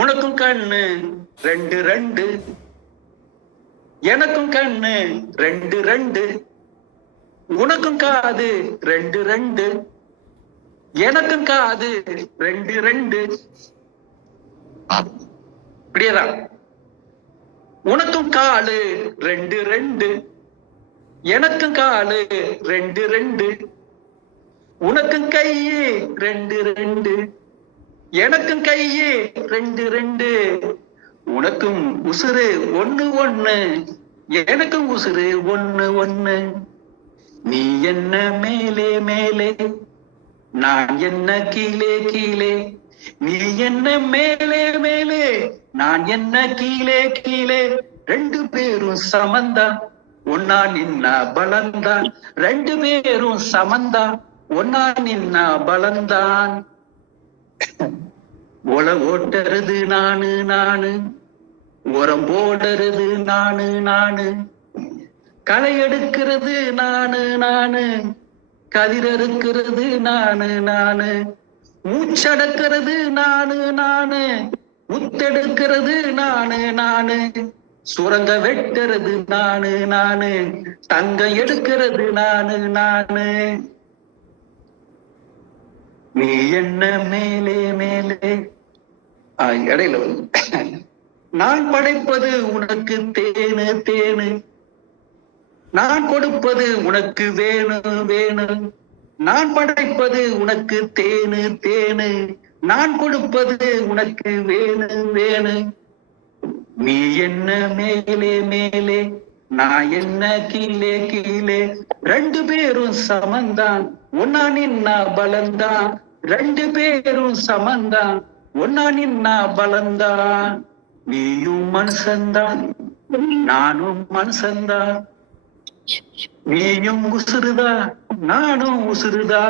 உனக்கும் கண்ணு ரெண்டு ரெண்டு. எனக்கும் கண்ணு ரெண்டு ரெண்டு. உனக்கும் காது ரெண்டு ரெண்டு. எனக்கும் காது ரெண்டு ரெண்டு. இப்படியேதான் உனக்கும் காலு ரெண்டு ரெண்டு. எனக்கும் காலு ரெண்டு ரெண்டு. உனக்கும் கையு ரெண்டு ரெண்டு. எனக்கும் கையு ரெண்டு ரெண்டு. உனக்கும் உசுறு ஒண்ணு ஒண்ணு. எனக்கும் உசுறு ஒண்ணு ஒண்ணு. நீ என்ன மேலே மேலே? நான் என்ன கீழே கீழே? நீ என்ன மேலே மேலே? நான் என்ன கீழே கீழே? ரெண்டு பேரும் சமந்தா. ஒன்னா நின்னா பலந்தான் ரெண்டு பேரும் சமந்தா. ஒன்னா நின்னா பலந்தான். ஒல ஓட்டறது நானு நானு. உரம் போடுறது நானு நானு. களை எடுக்கிறது நானு நானு. கதிர் அறுக்கிறது நானு நானு. மூச்சடக்கிறது நானு நானு. முத்தெடுக்கிறது நானு நானு. சுரங்க வெட்டுறது நானு நானு. தங்கம் எடுக்கிறது நானு நானு. நீ என்ன மேலே மேலே. இடையில வந்து நான் படைப்பது உனக்கு தேனு தேனு. நான் கொடுப்பது உனக்கு வேணு வேணு. நான் படைப்பது உனக்கு தேனு தேனு. நான் கொடுப்பது உனக்கு வேணு வேணு. நீ என்ன மேலே மேலே? நான் என்ன கீழே கீழே? ரெண்டு பேரும் சமந்தான். உன்னா நின்னா பலந்தான். ரெண்டு பேரும் சமந்தான். ஒன்னா நின்னா பலந்தான் நீயும் மனுஷன்தான். நானும் மனுஷன்தான். நீயும் உசுறுதா நானும் உசுறுதா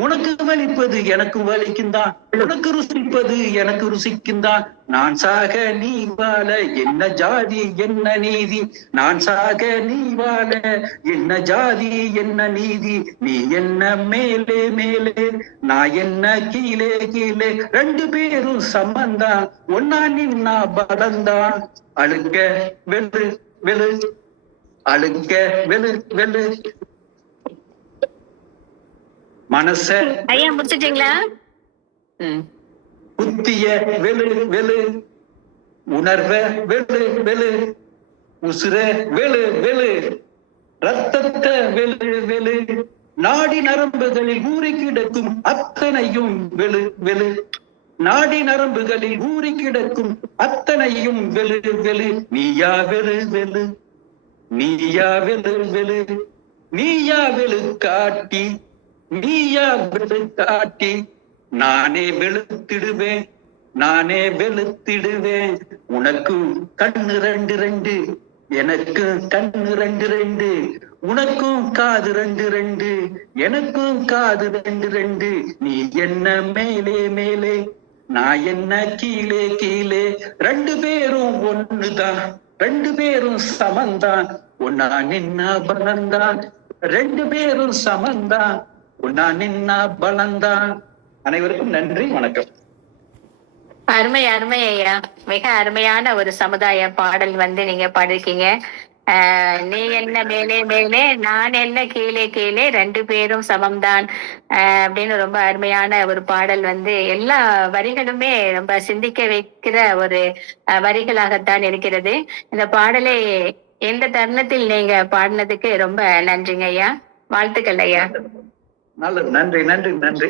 உனக்கு வலிப்பது எனக்கு வலிக்குந்தான். உனக்கு ருசிப்பது எனக்கு ருசிக்குந்தான். நான் சாக நீ வாழ என்ன ஜாதி என்ன நீதி? நான் சாக நீ வாழ என்ன ஜாதி என்ன நீதி? நீ என்ன மேலே மேலே? நான் என்ன கீழே கீழே? ரெண்டு பேரும் சம்பந்தான் ஒன்னா நின்னா பலந்தான் அழுங்க வெளு வெளு. அழுங்க வெளு வெளு. மனச ஐயா முடிச்சிட்டீங்களா? புத்திய வெளு வெளு. உணர்வ வெளு வெளு. உசுர வெளு வெளு. ரத்தத்தை வெளு வெளு. நாடி நரம்புகளில் ஊறி கிடக்கும் அத்தனையும் வெளு வெளு. நாடி நரம்புகளில் ஊறி கிடக்கும் அத்தனையும் வெளு வெளு. நீயா வெளு வெளு. நீயா வெளு வெளு. நீயா வெளு காட்டி நீயா வெளு காட்டி நானே வெளுத்திடுவேன் நானே வெளுத்திடுவேன். உனக்கு கண்ணு ரெண்டு ரெண்டு எனக்கு கண்ணு ரெண்டு ரெண்டு. உனக்கும் காது ரெண்டு ரெண்டு எனக்கும் காது ரெண்டு ரெண்டு. நீ என்ன மேலே மேலே நான் என்ன கீழே கீழே. ரெண்டு பேரும் ஒண்ணுதான் ரெண்டு பேரும் சமந்தான். ஒன்னா நின்னா பலந்தான் ரெண்டு பேரும் சமந்தான். நின்னா பலந்தான் அனைவருக்கும் நன்றி வணக்கம். அருமை அருமை ஐயா. மிக அருமையான ஒரு சமுதாய பாடல் வந்து நீங்க பாடிருக்கீங்க. ஆஹ் நீ என்ன மேலே மேலே நான் என்ன கீழே கீழே ரெண்டு பேரும் சமம்தான். ஆஹ் அப்படின்னு ரொம்ப அருமையான ஒரு பாடல் வந்து எல்லா வரிகளுமே ரொம்ப சிந்திக்க வைக்கிற ஒரு வரிகளாகத்தான் இருக்கிறது. இந்த பாடலை எந்த தருணத்தில் நீங்க பாடினதுக்கு ரொம்ப நன்றிங்க ஐயா. வாழ்த்துக்கள் ஐயா. நல்லது. நன்றி நன்றி நன்றி.